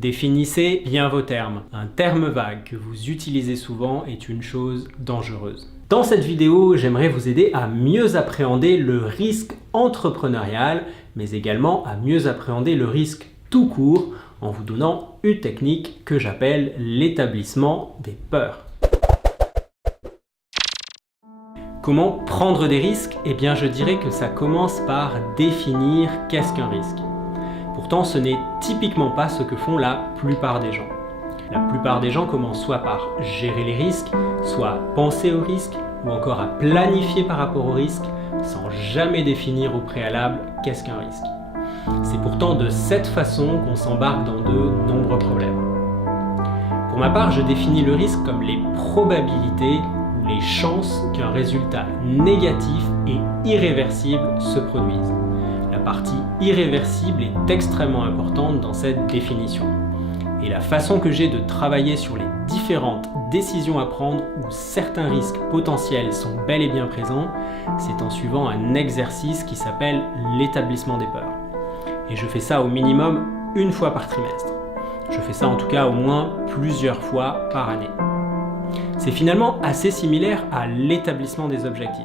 Définissez bien vos termes. Un terme vague que vous utilisez souvent est une chose dangereuse. Dans cette vidéo, j'aimerais vous aider à mieux appréhender le risque entrepreneurial, mais également à mieux appréhender le risque tout court en vous donnant une technique que j'appelle l'établissement des peurs. Comment prendre des risques? Eh bien, je dirais que ça commence par définir qu'est-ce qu'un risque. Pourtant, ce n'est typiquement pas ce que font la plupart des gens. La plupart des gens commencent soit par gérer les risques, soit penser aux risques, ou encore à planifier par rapport aux risques, sans jamais définir au préalable qu'est-ce qu'un risque. C'est pourtant de cette façon qu'on s'embarque dans de nombreux problèmes. Pour ma part, je définis le risque comme les probabilités ou les chances qu'un résultat négatif et irréversible se produise. La partie irréversible est extrêmement importante dans cette définition. Et la façon que j'ai de travailler sur les différentes décisions à prendre où certains risques potentiels sont bel et bien présents, c'est en suivant un exercice qui s'appelle l'établissement des peurs. Et je fais ça au minimum une fois par trimestre. Je fais ça en tout cas au moins plusieurs fois par année. C'est finalement assez similaire à l'établissement des objectifs.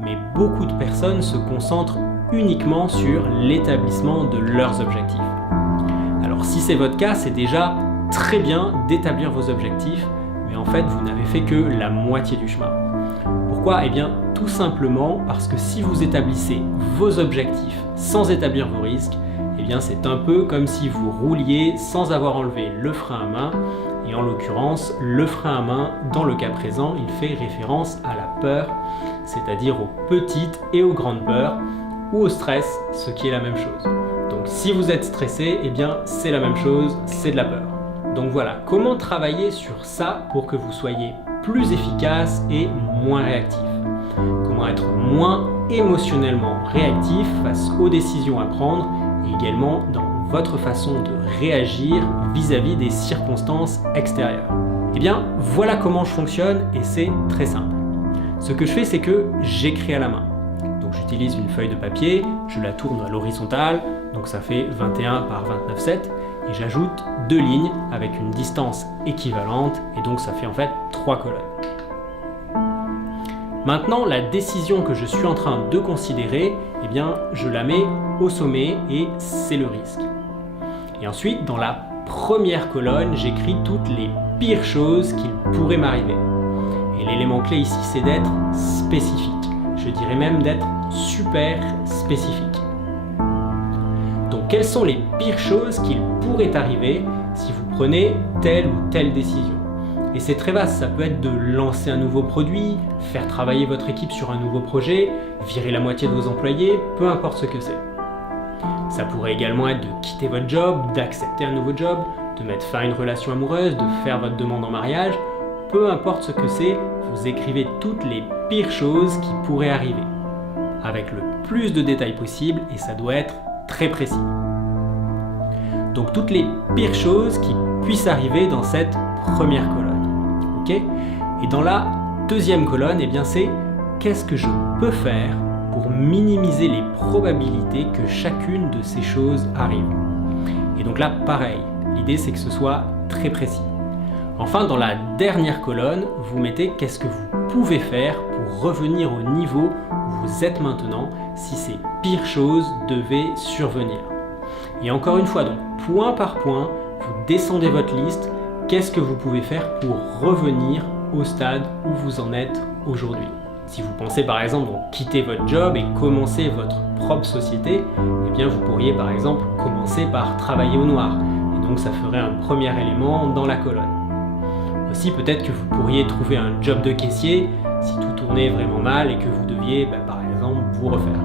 Mais beaucoup de personnes se concentrent uniquement sur l'établissement de leurs objectifs. Alors si c'est votre cas, c'est déjà très bien d'établir vos objectifs, mais en fait vous n'avez fait que la moitié du chemin. Pourquoi? Eh bien tout simplement parce que si vous établissez vos objectifs sans établir vos risques, eh bien c'est un peu comme si vous rouliez sans avoir enlevé le frein à main, et en l'occurrence le frein à main dans le cas présent il fait référence à la peur, c'est-à-dire aux petites et aux grandes peurs, ou au stress, ce qui est la même chose. Donc si vous êtes stressé, eh bien c'est la même chose, c'est de la peur. Donc voilà, comment travailler sur ça pour que vous soyez plus efficace et moins réactif? Comment être moins émotionnellement réactif face aux décisions à prendre et également dans votre façon de réagir vis-à-vis des circonstances extérieures? Eh bien voilà comment je fonctionne et c'est très simple. Ce que je fais, c'est que j'écris à la main. Donc j'utilise une feuille de papier, je la tourne à l'horizontale, donc ça fait 21 par 29,7, et j'ajoute 2 lignes avec une distance équivalente, et donc ça fait en fait 3 colonnes. Maintenant, la décision que je suis en train de considérer, eh bien, je la mets au sommet et c'est le risque. Et ensuite, dans la première colonne, j'écris toutes les pires choses qui pourraient m'arriver. Et l'élément clé ici, c'est d'être spécifique. Je dirais même d'être super spécifique. Donc, quelles sont les pires choses qui pourraient arriver si vous prenez telle ou telle décision? Et c'est très vaste, ça peut être de lancer un nouveau produit, faire travailler votre équipe sur un nouveau projet, virer la moitié de vos employés, peu importe ce que c'est. Ça pourrait également être de quitter votre job, d'accepter un nouveau job, de mettre fin à une relation amoureuse, de faire votre demande en mariage. Peu importe ce que c'est, vous écrivez toutes les pires choses qui pourraient arriver, avec le plus de détails possible et ça doit être très précis. Donc toutes les pires choses qui puissent arriver dans cette première colonne. Okay? Et dans la deuxième colonne, eh bien c'est qu'est-ce que je peux faire pour minimiser les probabilités que chacune de ces choses arrive. Et donc là, pareil, l'idée c'est que ce soit très précis. Enfin, dans la dernière colonne, vous mettez qu'est-ce que vous pouvez faire pour revenir au niveau où vous êtes maintenant si ces pires choses devaient survenir. Et encore une fois, donc point par point, vous descendez votre liste, qu'est-ce que vous pouvez faire pour revenir au stade où vous en êtes aujourd'hui. Si vous pensez par exemple donc, quitter votre job et commencer votre propre société, eh bien vous pourriez par exemple commencer par travailler au noir. Et donc ça ferait un premier élément dans la colonne. Aussi, peut-être que vous pourriez trouver un job de caissier si tout tournait vraiment mal et que vous deviez, par exemple, vous refaire.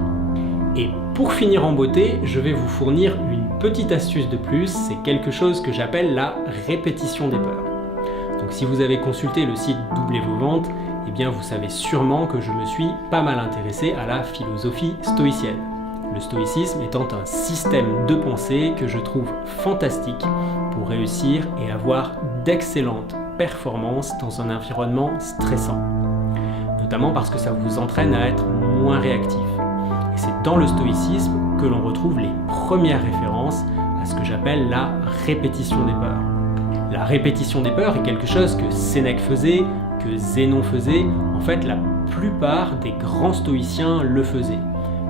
Et pour finir en beauté, je vais vous fournir une petite astuce de plus, c'est quelque chose que j'appelle la répétition des peurs. Donc si vous avez consulté le site Doublez vos ventes, eh bien vous savez sûrement que je me suis pas mal intéressé à la philosophie stoïcienne. Le stoïcisme étant un système de pensée que je trouve fantastique pour réussir et avoir d'excellentes performances dans un environnement stressant. Notamment parce que ça vous entraîne à être moins réactif. Et c'est dans le stoïcisme que l'on retrouve les premières références à à ce que j'appelle la répétition des peurs. La répétition des peurs est quelque chose que Sénèque faisait, que Zénon faisait. En fait, la plupart des grands stoïciens le faisaient.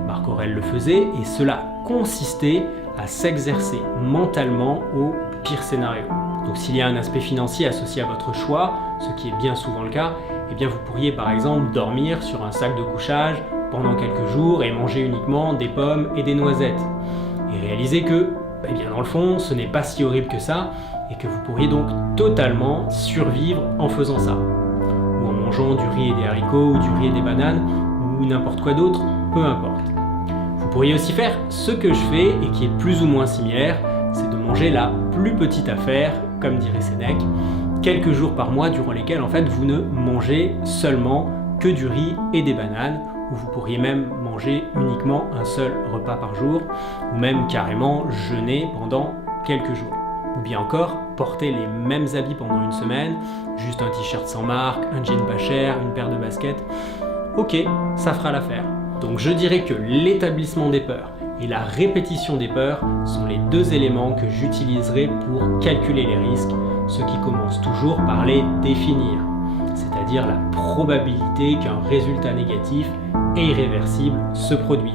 Marc Aurèle le faisait et cela consistait à s'exercer mentalement au pire scénario. Donc s'il y a un aspect financier associé à votre choix, ce qui est bien souvent le cas, eh bien vous pourriez par exemple dormir sur un sac de couchage pendant quelques jours et manger uniquement des pommes et des noisettes. Et réaliser que, eh bien dans le fond, ce n'est pas si horrible que ça et que vous pourriez donc totalement survivre en faisant ça. Ou en mangeant du riz et des haricots, ou du riz et des bananes, ou n'importe quoi d'autre, peu importe. Vous pourriez aussi faire ce que je fais et qui est plus ou moins similaire, c'est de manger la plus petite affaire, comme dirait Sénèque, quelques jours par mois durant lesquels en fait vous ne mangez seulement que du riz et des bananes, ou vous pourriez même manger uniquement un seul repas par jour, ou même carrément jeûner pendant quelques jours. Ou bien encore, porter les mêmes habits pendant une semaine, juste un t-shirt sans marque, un jean pas cher, une paire de baskets. Ok, ça fera l'affaire. Donc je dirais que l'établissement des peurs et la répétition des peurs sont les deux éléments que j'utiliserai pour calculer les risques, ce qui commence toujours par les définir, c'est-à-dire la probabilité qu'un résultat négatif et irréversible se produise.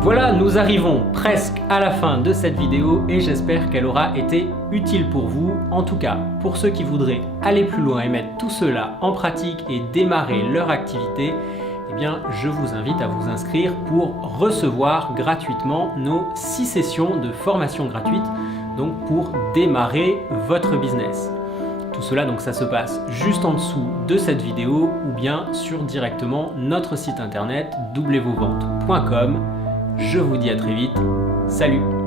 Voilà, nous arrivons presque à la fin de cette vidéo et j'espère qu'elle aura été utile pour vous. En tout cas, pour ceux qui voudraient aller plus loin et mettre tout cela en pratique et démarrer leur activité, eh bien, je vous invite à vous inscrire pour recevoir gratuitement nos 6 sessions de formation gratuite, donc pour démarrer votre business. Tout cela, donc ça se passe juste en dessous de cette vidéo ou bien sur directement notre site internet www.vosventes.com. Je vous dis à très vite. Salut!